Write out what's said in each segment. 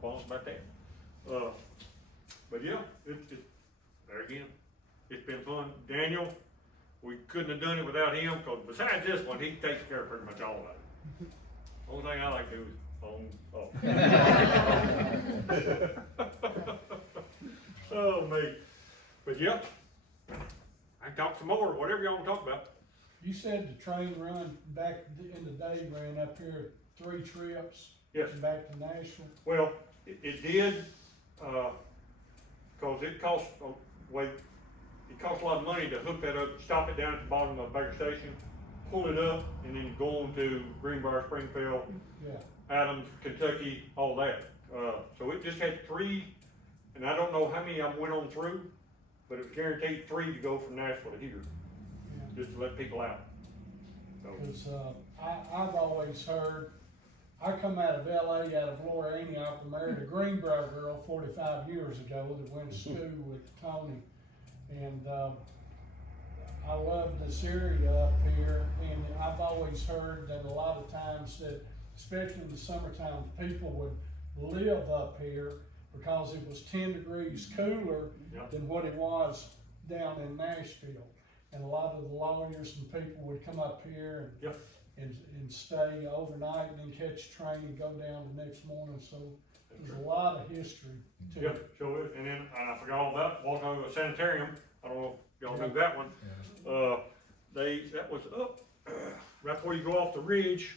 boss about that. But yeah, there again, it's been fun. Daniel, we couldn't have done it without him, cause besides this one, he takes care of pretty much all of it. Only thing I like to do is phone off. Oh, me. But yeah, I can talk some more, whatever y'all wanna talk about. You said the train run back in the day ran up here 3 trips. Yes. Back to Nashville. Well, it did, cause it cost, it cost a lot of money to hook that up, stop it down at the bottom of Baker Station, pull it up, and then go on to Greenbrier, Springfield, Yeah. Adams, Kentucky, all that. So it just had 3, and I don't know how many I went on through, but it was guaranteed 3 to go from Nashville to here, just to let people out. So. Cause, I've always heard, I come out of LA, out of Lower Antioch, and married a Greenbrier girl 45 years ago that went to school with Tony. And, I love this area up here, and I've always heard that a lot of times that, especially in the summertime, people would live up here because it was 10 degrees cooler than what it was down in Nashville. And a lot of the lawyers and people would come up here and stay overnight and then catch a train and go down the next morning. So there's a lot of history to it. So and then I forgot all about Watauga Sanitarium. I don't know if y'all knew that one. That was up right before you go off the ridge.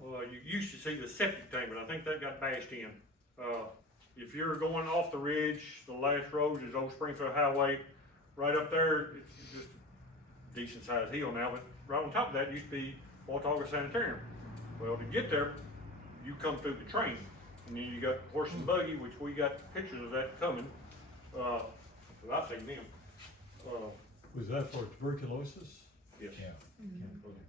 You used to see the septic tank, but I think that got bashed in. If you're going off the ridge, the last road is Old Springfield Highway. Right up there, it's just a decent sized hill now, but right on top of that used to be Watauga Sanitarium. Well, to get there, you come through the train, and then you got horse and buggy, which we got pictures of that coming. So I've seen them. Was that for tuberculosis? Yes. Yeah.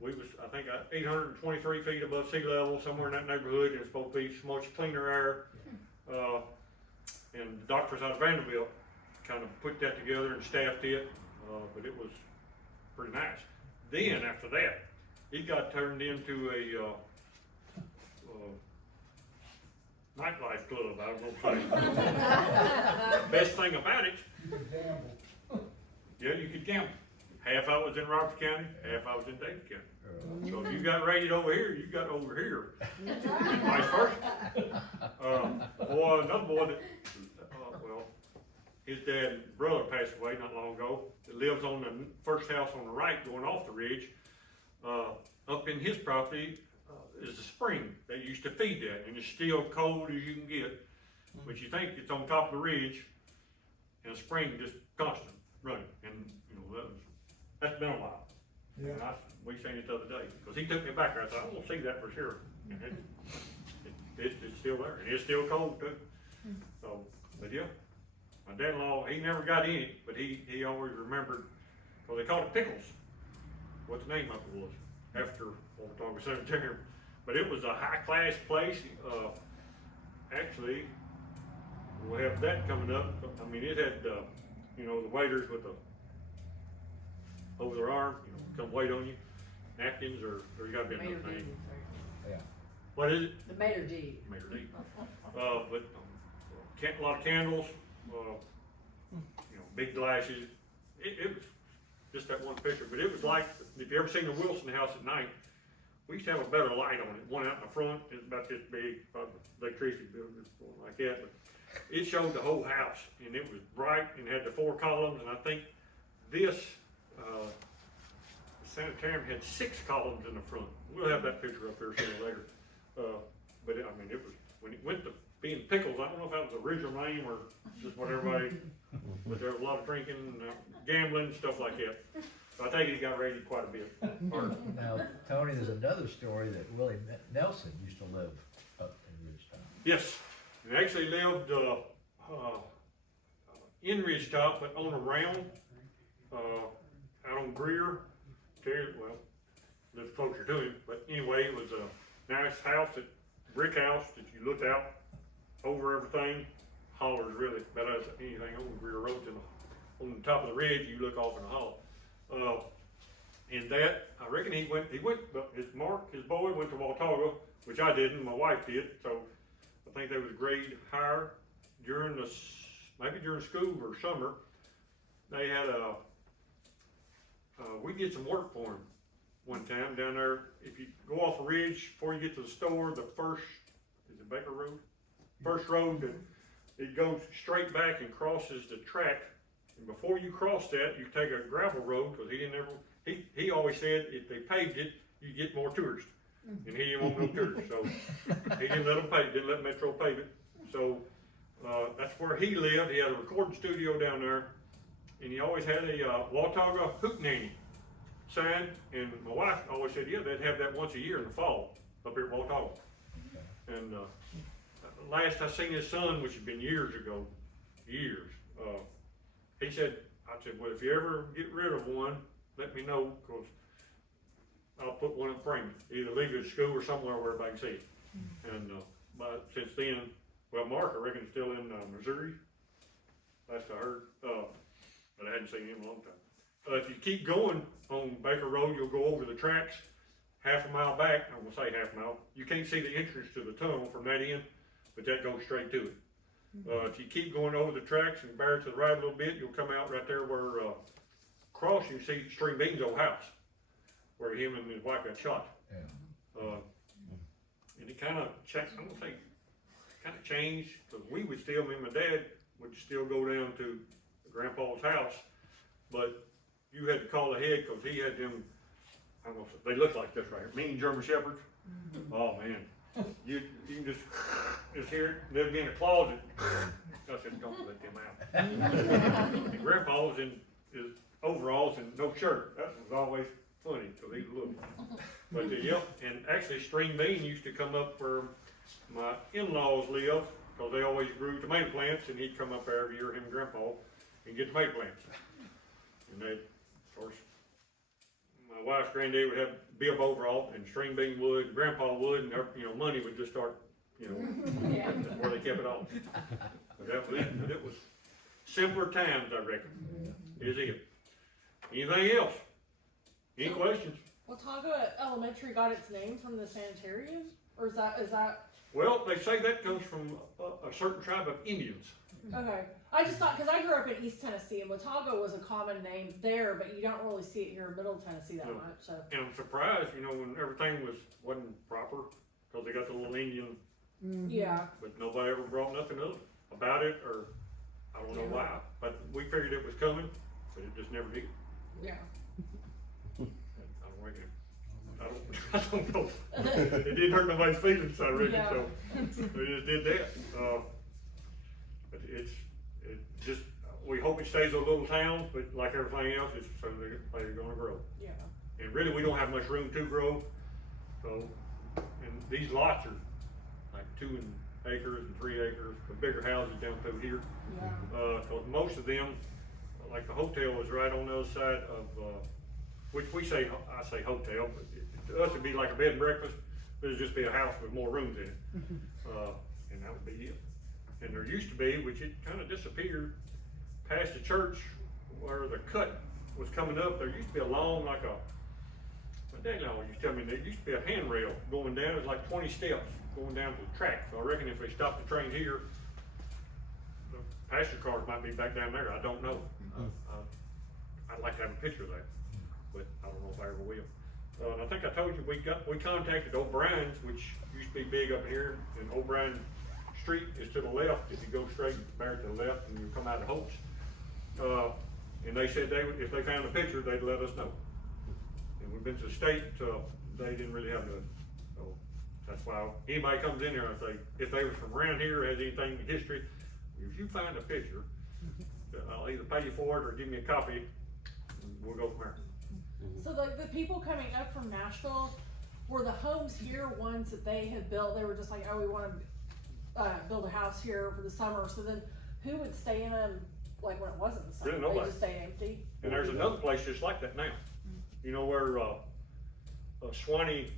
We was, I think, 823 feet above sea level, somewhere in that neighborhood, and it's supposed to be much cleaner air. And the doctors out of Vanderbilt kind of put that together and staffed it, but it was pretty nice. Then after that, it got turned into a nightlife club, I don't know what to say. Best thing about it, You could gamble. yeah, you could gamble. Half I was in Robertson County, half I was in Davis County. So if you got rated over here, you got over here, and vice versa. Another boy that, well, his dad and brother passed away not long ago. That lives on the first house on the right, going off the ridge. Up in his property is a spring that used to feed that, and it's still cold as you can get. But you think it's on top of the ridge, and a spring just constant running, and you know that's been a while. Yeah. And we seen it the other day, because he took me back there. I thought, I want to see that for sure. And it's still there, and it's still cold too. So, but yeah, my dad-in-law, he never got in it, but he always remembered, well, they called it Pickles. What the name of it was, after Watauga Sanitarium. But it was a high-class place. Actually, we'll have that coming up. I mean, it had, you know, the waiters with the, over their arm, you know, come wait on you, napkins, or you gotta be another name. Yeah. What is it? The Mayor D. Mayor D. But a lot of candles, you know, big glasses. It was just that one picture, but it was like, if you ever seen the Wilson house at night, we used to have a better light on it. One out in the front, it's about this big, probably electricity building or something like that. But it showed the whole house, and it was bright and had the 4 columns, and I think this the sanitarium had 6 columns in the front. We'll have that picture up there sooner or later. But I mean, it was, when it went to being Pickles, I don't know if that was the original name or just what everybody, but there was a lot of drinking, gambling, stuff like that. So I think it got rated quite a bit. Now, Tony, there's another story that Willie Nelson used to live up in Ridgetop. Yes, and actually lived in Ridgetop, but on a round, out on Greer. Well, lived closer to him, but anyway, it was a nice house, brick house that you looked out over everything. Hollers really, about as anything on Greer Road. On the top of the ridge, you look off in the hollow. And that, I reckon he went, his boy went to Watauga, which I didn't, my wife did, so I think they was a grade higher during maybe during school or summer. They had we did some work for them one time down there. If you go off a ridge before you get to the store, the first, is it Baker Road? First road that it goes straight back and crosses the track. And before you cross that, you take a gravel road, cause he always said if they paved it, you get more tourists. And he didn't want no tourists, so he didn't let them pave, didn't let Metro pave it. So, that's where he lived. He had a recording studio down there. And he always had a Watauga Hootenanny sign, and my wife always said, yeah, they'd have that once a year in the fall up here at Watauga. And last I seen his son, which had been years ago, he said, I said, well, if you ever get rid of one, let me know, cause I'll put one up frame, either leave it at school or somewhere where everybody can see it. And but since then, well, Mark, I reckon, is still in Missouri, last I heard. But I hadn't seen him in a long time. If you keep going on Baker Road, you'll go over the tracks, half a mile back, I'm gonna say half a mile. You can't see the entrance to the tunnel from that end, but that goes straight to it. If you keep going over the tracks and bear to the right a little bit, you'll come out right there where, cross, you see String Bean's old house, where him and his wife got shot. Yeah. And it kinda changed, cause we would still, me and my dad would still go down to Grandpa's house, but you had to call ahead, cause he had them, I don't know, they look like this right here, mean German Shepherds. Oh man, you can just hear it, they'd be in a closet. I said, don't let them out. And Grandpa was in his overalls and no shirt. That was always funny, cause he looked. But yep, and actually String Bean used to come up where my in-laws lived, cause they always grew tomato plants, and he'd come up there every year, him and Grandpa, and get tomato plants. And they, of course, my wife's granddad would have bib overall, and String Bean would, Grandpa would, and their, money would just start, Yeah. that's where they kept it all. But that was it. But it was simpler times, I reckon. Is it? Anything else? Any questions? Watauga Elementary got its name from the sanitarium, or is that? Well, they say that comes from a certain tribe of Indians. Okay, I just thought, cause I grew up in East Tennessee, and Watauga was a common name there, but you don't really see it here in Middle Tennessee that No. much, so. And I'm surprised, when everything wasn't proper, cause they got the little Indian, Yeah, but nobody ever brought nothing up about it, or I don't know why. But we figured it was coming, but it just never did. yeah. I don't reckon. I don't know. It didn't hurt nobody's feelings, I reckon, Yeah. so we just did that. But it just, we hope it stays a little town, but like everything else, it's so they're gonna grow. Yeah. And really, we don't have much room to grow, so, and these lots are like 2 acres and 3 acres, the bigger houses down through here. Yeah. So most of them, like the hotel is right on the other side of, which I say hotel, but to us it'd be like a bed and breakfast, but it'd just be a house with more rooms in it. And that would be it. And there used to be, which it kind of disappeared, past the church where the cut was coming up, there used to be a long, like my dad used to tell me, there used to be a handrail going down, it was like 20 steps going down to the track. So I reckon if they stopped the train here, the passenger cars might be back down there, I don't know. I'd like to have a picture of that, but I don't know if I ever will. And I think I told you, we contacted O'Brien's, which used to be big up here, and O'Brien Street is to the left. If you go straight there to the left and you come out of Holtz, and they said if they found a picture, they'd let us know. And we've been to the state, they didn't really have none. So that's why anybody comes in there and say, if they were from around here, has anything in history, if you find a picture, I'll either pay you for it or give me a copy, and we'll go from there. So the people coming up from Nashville, were the homes here ones that they had built, they were just like, oh, we wanna build a house here for the summer, so then who would stay in them, like when it wasn't the summer? Really nobody. They just stayed empty? And there's another place just like that now. You know where, Swanee,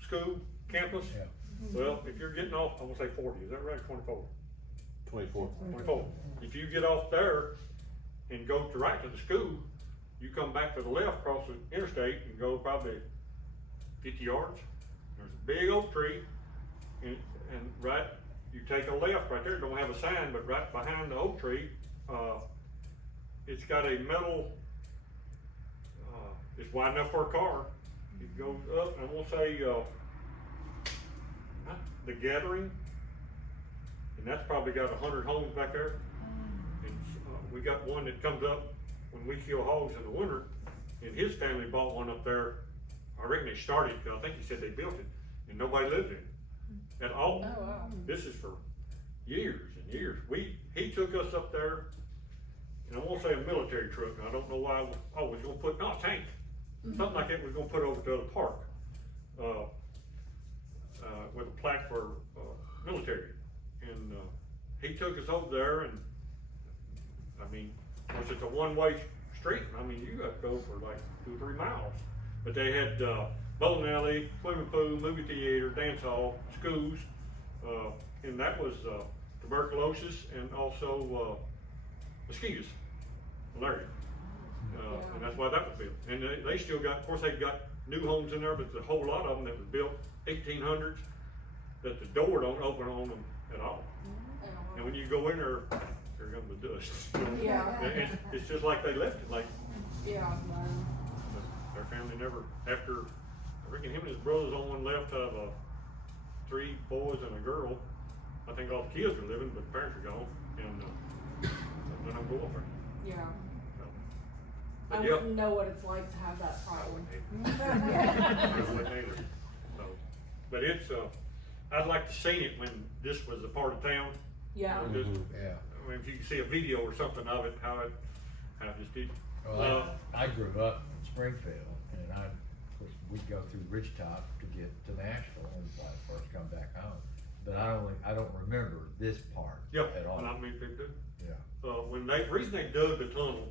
school campus? Yeah. Well, if you're getting off, I'm gonna say 40, is that right, 24? 24. 24. If you get off there and go right to the school, you come back to the left, across the interstate, and go probably 50 yards. There's a big oak tree, and and right, you take a left right there, don't have a sign, but right behind the oak tree, it's got a metal, it's wide enough for a car. It goes up, and I won't say, the Gathering, and that's probably got 100 homes back there. And we got one that comes up when we kill hogs in the winter, and his family bought one up there. I reckon they started, I think he said they built it, and nobody lived in it at all. Oh, wow. This is for years and years. He took us up there, and I won't say a military truck, and I don't know why, I was gonna put, no, a tank. Something like that we was gonna put over to the park, with a plaque for, military. And, he took us over there, and, I mean, of course, it's a one-way street. I mean, you got to go for like 2 or 3 miles. But they had, bowling alley, swimming pool, movie theater, dance hall, schools, and that was, tuberculosis and also, mosquitoes, malaria. And that's why that was built. And they still got, of course, they've got new homes in there, but there's a whole lot of them that was built 1800s that the door don't open on them at all. And when you go in there, here comes the dust. Yeah. And it's just like they left it, like Yeah. their family never, after, I reckon him and his brothers on one left out of 3 boys and a girl. I think all the kids are living, but the parents are gone, and they don't go over. Yeah. So, I but yeah. wouldn't know what it's like to have that problem. I wouldn't either. So, but it's, I'd like to see it when this was a part of town. Yeah. Just, Yeah. I mean, if you can see a video or something of it, how it just did. Well, I grew up in Springfield, and of course, we'd go through Ridgetop to get to Nashville when I first come back home. But I don't remember this part Yep, at all. and I mean, people do. Yeah. When reason they dug the tunnel,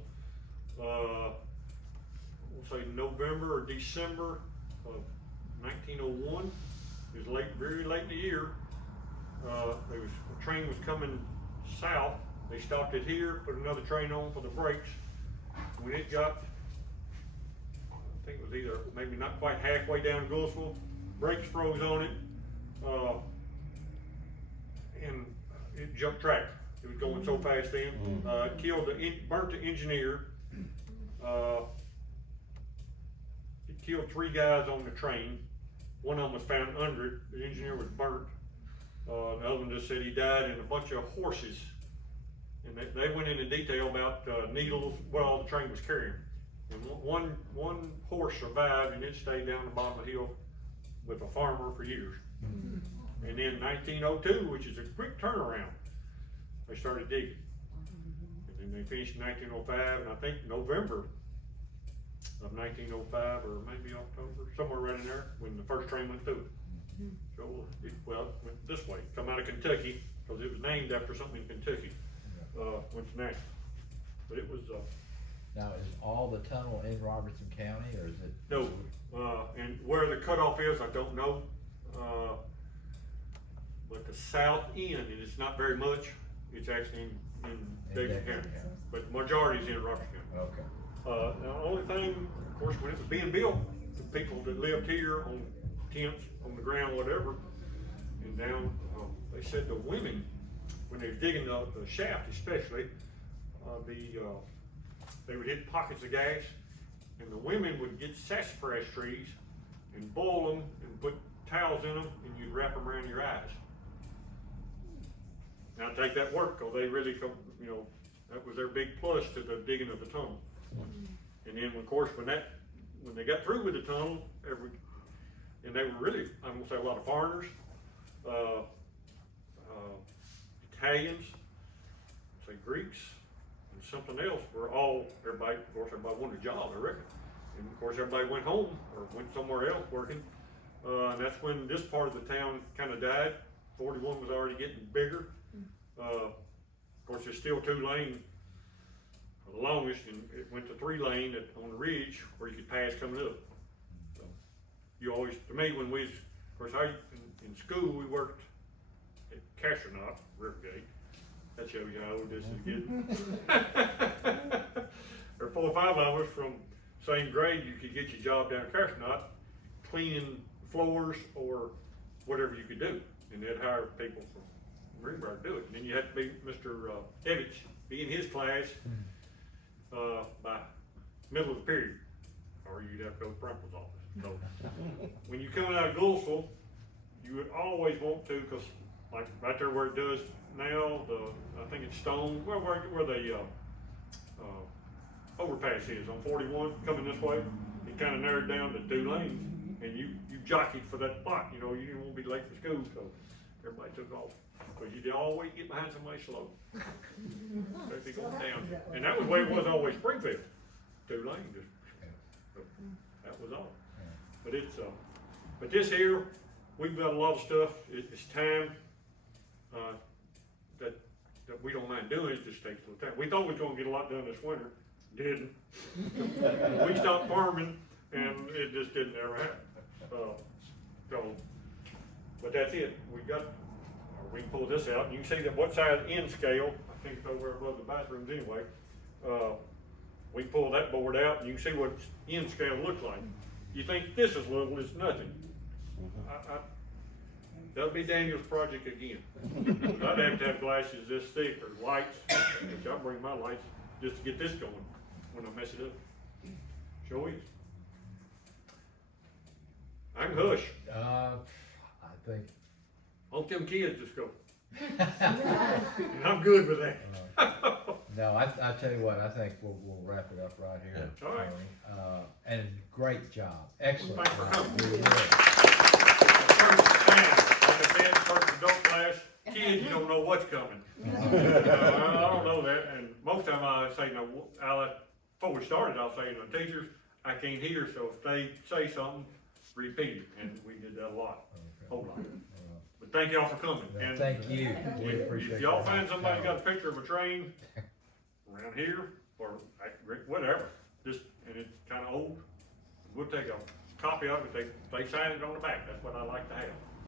we'll say November or December of 1901, it was very late in the year. A train was coming south. They stopped it here, put another train on for the brakes. When it got, I think it was either maybe not quite halfway down Louisville, brakes froze on it, and it jumped track. It was going so fast then. It burnt the engineer. It killed 3 guys on the train. One of them was found under it. The engineer was burnt. The other one just said he died, and a bunch of horses. And they went into detail about needles, what all the train was carrying. And one horse survived, and it stayed down the bottom of the hill with a farmer for years. And then 1902, which is a quick turnaround, they started digging. And then they finished in 1905, and I think November of 1905, or maybe October, somewhere right in there, when the first train went through it. So, it went this way, come out of Kentucky, because it was named after something in Kentucky. Went to Nashville. But it was, Now, is all the tunnel in Robertson County, or is it? no, and where the cutoff is, I don't know. But the south end, and it's not very much, it's actually in Davidson County. But the majority is in Robertson County. Okay. Now, the only thing, of course, when it was being built, the people that lived here on tents, on the ground, whatever, and down, they said the women, when they were digging the shaft especially, they would hit pockets of gas, and the women would get sassafras trees and boil them and put towels in them, and you'd wrap them around your eyes. Now take that work, cause they really, that was their big plus to the digging of the tunnel. And then of course, when they got through with the tunnel, and they were really, I'm gonna say a lot of foreigners, Italians, say Greeks, and something else were everybody wanted a job, I reckon. And of course, everybody went home or went somewhere else working. And that's when this part of the town kind of died. 41 was already getting bigger. Of course, there's still 2-lane for the longest, and it went to 3-lane on the ridge where you could pass coming up. So you always, to me, when we, of course, in school we worked at Castronaut, Rivergate. That shows you how old this is getting. There are 4 or 5 of us from same grade. You could get your job down at Castronaut, cleaning floors or whatever you could do. and they'd hire people from Greenberg to do it. And then you had to be Mr. Evans, be in his class, by middle of the period, or you'd have to go to the principal's office. So, when you come out of Louisville, you would always want to, cause like right there where it does now, I think it's Stone, where the, overpass is on 41, coming this way, it kinda narrowed down to 2 lanes, and you jockeyed for that spot, you know, you didn't wanna be late for school, so everybody took off. Cause you'd always get behind somebody slow. They'd be going down, and that was the way it was always Springfield, 2 lanes, just, so that was all. But it's, but this here, we've got a lot of stuff, it's time, that we don't mind doing, it just takes a little time. We thought we was gonna get a lot done this winter, didn't. We stopped farming, and it just didn't ever happen. So, but that's it, we got, we can pull this out, and you can see that what size end scale, I think it's over above the bathrooms anyway. We can pull that board out, and you can see what end scale looks like. You think this is little, it's nothing. That'll be Daniel's project again. I'd have to have glasses this thick, or lights, which I'll bring my lights, just to get this going, when I mess it up. Show is. I can hush. I think. Hope them kids just go. And I'm good with that. No, I tell you what, I think we'll wrap it up right here. Yeah. All right. Tony. And great job, excellent. Thanks for job. coming. Really good. Like I said, first adult class, kids, you don't know what's coming. I don't know that, and most time I say, no, before we started, I'll say, teachers, I can't hear, so if they say something, repeat it, and we did that a lot, whole lot. But thank y'all for coming. And Thank you. We appreciate if y'all your find somebody help. got a picture of a train around here, or whatever, just, and it's kinda old, we'll take a copy of it, they sign it on the back, that's what I like to have.